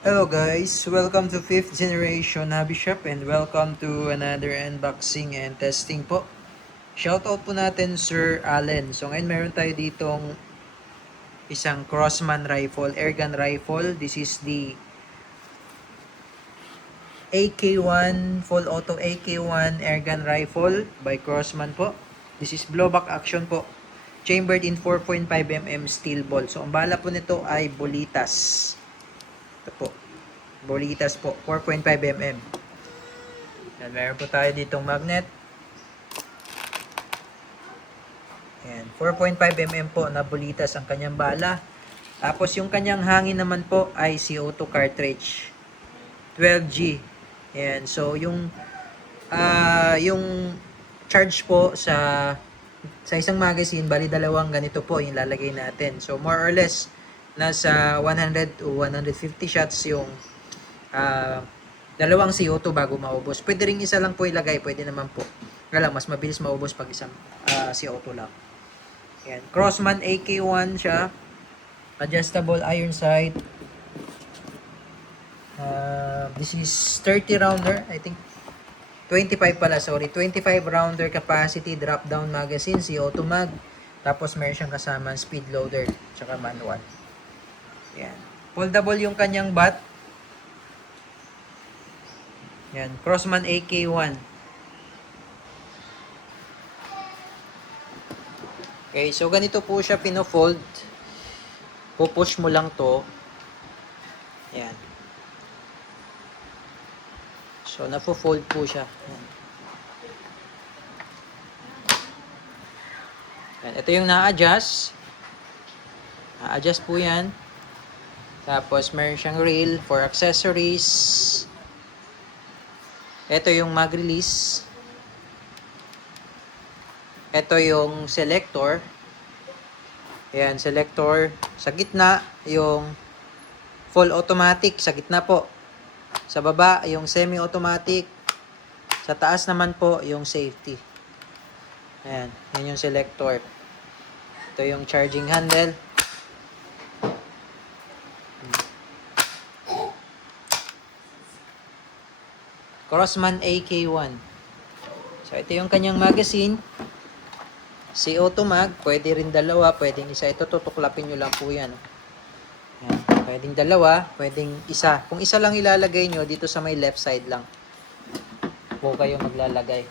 Hello guys, welcome to 5th generation Hobby Shop and welcome to another unboxing and testing po. Shoutout po natin Sir Allen. So ngayon meron tayo ditong isang Crossman rifle, airgun rifle. This is the AK1, full auto AK1 airgun rifle by Crossman po. This is blowback action po. Chambered in 4.5mm steel ball. So ang bala po nito ay bolitas. Ito po. Bolitas po, 4.5mm. Yan, meron po tayo ditong magnet. Yan, 4.5mm po na bolitas ang kanyang bala. Tapos yung kanyang hangin naman po ay CO2 cartridge. 12G. Yan, so yung charge po sa isang magazine, bali dalawang ganito po yung lalagay natin. So more or less, nasa 100 to 150 shots yung dalawang CO2 bago maubos. Pwede rin isa lang po ilagay, pwede naman po. Kaya lang, mas mabilis maubos pag isang CO2 lang. Yan. Crossman AK1 siya. Adjustable iron sight. This is 30 rounder, I think. 25 pala, sorry. 25 rounder capacity, drop down magazine, CO2 mag. Tapos meron siyang kasama speed loader, tsaka manual. Yan. Foldable yung kanyang butt. Yan, Crossman AK1. Okay, so ganito po siya pino-fold. Pupush mo lang to. Yan. So, nafo-fold po siya. Yan. Yan. Ito yung na-adjust. Na-adjust po yan. Tapos, meron siyang rail for accessories. Ito yung mag-release. Ito yung selector. Ayan, selector. Sa gitna, yung full automatic. Sa gitna po. Sa baba, yung semi-automatic. Sa taas naman po, yung safety. Ayan, yan yung selector. Ito yung charging handle. Crossman AK1. So, ito yung kanyang magazine. CO2 mag, pwede rin dalawa, pwedeng isa. Ito, tutuklapin nyo lang po yan. Yan. Pwedeng dalawa, pwedeng isa. Kung isa lang ilalagay nyo, dito sa may left side lang po kayo maglalagay.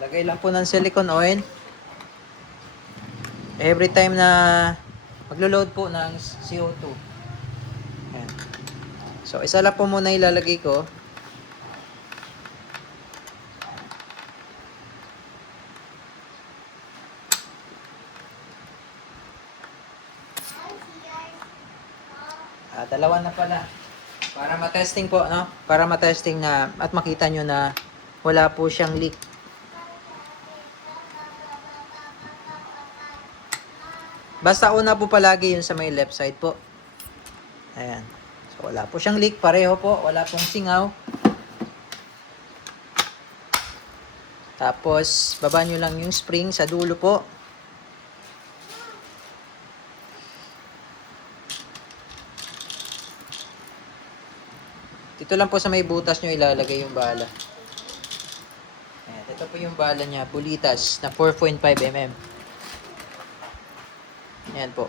Lagay lang po ng silicone oil. Every time na maglo-load po ng CO2. Yan. So, isa lang po muna ilalagay ko. Dalawa na pala. Para matesting po, no? Para matesting na at makita nyo na wala po siyang leak. Basta una po palagi yun sa may left side po. Ayan. So, wala po siyang leak. Pareho po. Wala pong singaw. Tapos, baba nyo lang yung spring sa dulo po. Dito lang po sa may butas nyo ilalagay yung bala. Ayan. Ito po yung bala niya. Bulitas na 4.5mm. Ayan po.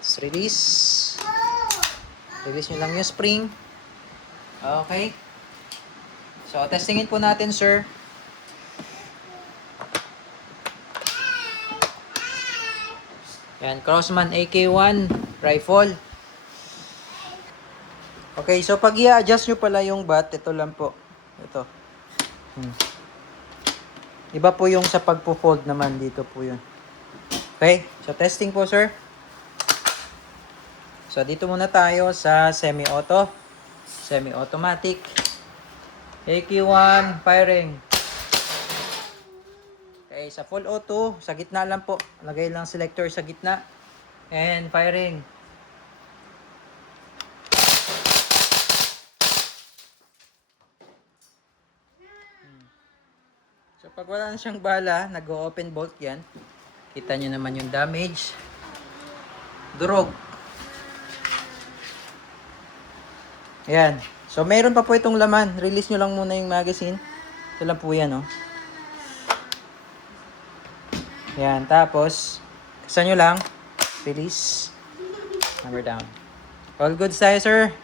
Let's release. Release nyo lang yung spring. Okay. So, testingin po natin, sir. Yan, Crossman AK1 rifle. Okay, so pag i-adjust nyo pala yung bat, ito lang po. Ito. Iba po yung sa pagpo-fold naman, dito po yun. Okay, so testing po, sir. So, dito muna tayo sa semi-auto. Semi-automatic. AK1 firing. Okay, sa full auto, sa gitna lang po. Lagay lang selector sa gitna. And firing. So pag wala na siyang bala, nag-open bolt yan. Kita nyo naman yung damage. Durog. Ayan. So mayroon pa po itong laman. Release nyo lang muna yung magazine. Ito lang po yan, oh. Ayan. Tapos, kasan nyo lang. Release. Hammer down. All goods tayo, sir.